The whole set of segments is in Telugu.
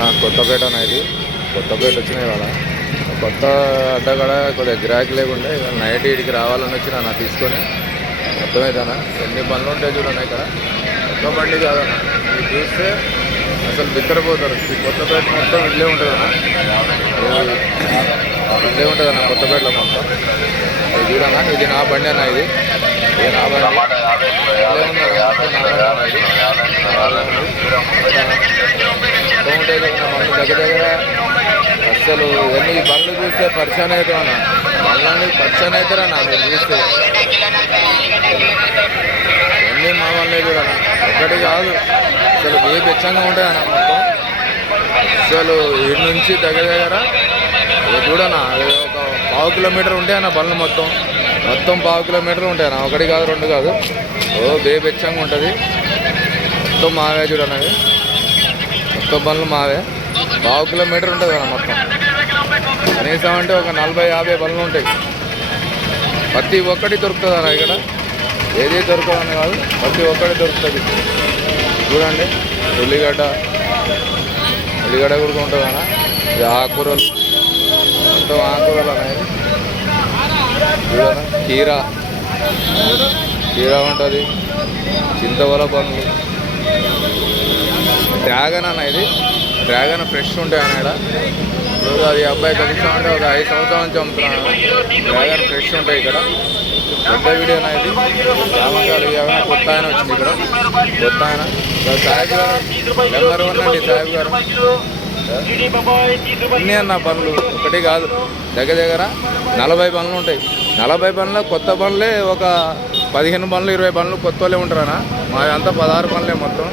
నా కొత్తపేట అనేది కొత్తపేట వచ్చినాయి ఇవాళ కొత్త అడ్డగడ కొద్దిగా గిరాకీ లేకుండే ఇవాళ నైట్ ఇడికి రావాలని వచ్చి నా తీసుకొని మొత్తం ఏదన్నా ఎన్ని బండ్లు ఉంటాయి చూడన్నా ఇక్కడ ఒక్క బండి కాదన్నా మీరు చూస్తే అసలు బిత్తరపోతారు. ఈ కొత్తపేట మొత్తం ఇల్లే ఉంటుందన్నా, ఇల్లే ఉంటుందన్నా కొత్తపేటలో మొత్తం. ఇది చూడన్నా, ఇది నా బండి అన్న, ఇది నా బండి ఇల్లే ఉంటుంది బండ్లు దగ్గర దగ్గర. అసలు ఇవన్నీ బండ్లు చూస్తే పరిచయం అవుతామన్నా, బండ్లన్నీ పరిచయం అవుతారన్నా మీరు చూస్తే. ఇవన్నీ మా బండ్లే చూడన్నా, ఒక్కటి కాదు అసలు ఏ బెచ్చంగా ఉంటాయన్న మొత్తం. అసలు ఇటు నుంచి దగ్గర దగ్గర చూడన్నా ఒక 1/2 కిలోమీటర్ ఉంటాయన్న బండ్లు మొత్తం పావు కిలోమీటర్లు ఉంటాయన్న, ఒకటి కాదు రెండు కాదు. బెచ్చంగా ఉంటుంది మొత్తం. మావే చూడన్నది మొత్తం బండ్లు మావే. 1/2 కిలోమీటర్ ఉంటుంది అన్న మొత్తం. కనీసం అంటే ఒక 40-50 బండ్లు ఉంటాయి. ప్రతి ఒక్కటి దొరుకుతుంది అన్న ఇక్కడ, ఏది దొరకదని కాదు ప్రతి ఒక్కటి దొరుకుతుంది. చూడండి ఉల్లిగడ్డ కూడా ఉంటుంది అన్న. ఇది ఆకుకూరలు మొత్తం ఆకుకూరలు అనేది చూడన్నా. కీరా ఉంటుంది, చింతవల పండ్లు, డ్రాగన్ అన్న. ఇది డ్రాగన్ ఫ్రెష్ ఉంటాయి అన్న ఇక్కడ. ఇప్పుడు అది అబ్బాయి కనీసం అంటే ఒక 5 సంవత్సరాల నుంచి అమ్ముతున్నాను. డ్రాగన్ ఫ్రెష్ ఉంటాయి ఇక్కడ. పెద్ద వీడియో అనేది రామకాలు కొత్త ఆయన వచ్చింది ఇక్కడ, కొత్త ఆయన సాహెబ్ గారు నెంబర్ 1 అండి. సాహెబ్ గారు అన్నీ అన్న బండ్లు ఒకటి కాదు, దగ్గర దగ్గర 40 బండ్లు ఉంటాయి. 40 బండ్లు కొత్త బండ్లే ఒక 15 బండ్లు 20 బండ్లు కొత్త వాళ్ళే ఉంటారన్న. మాది అంతా 16 బండ్లే మొత్తం.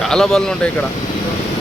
చాలా బండ్లు ఉంటాయి ఇక్కడ.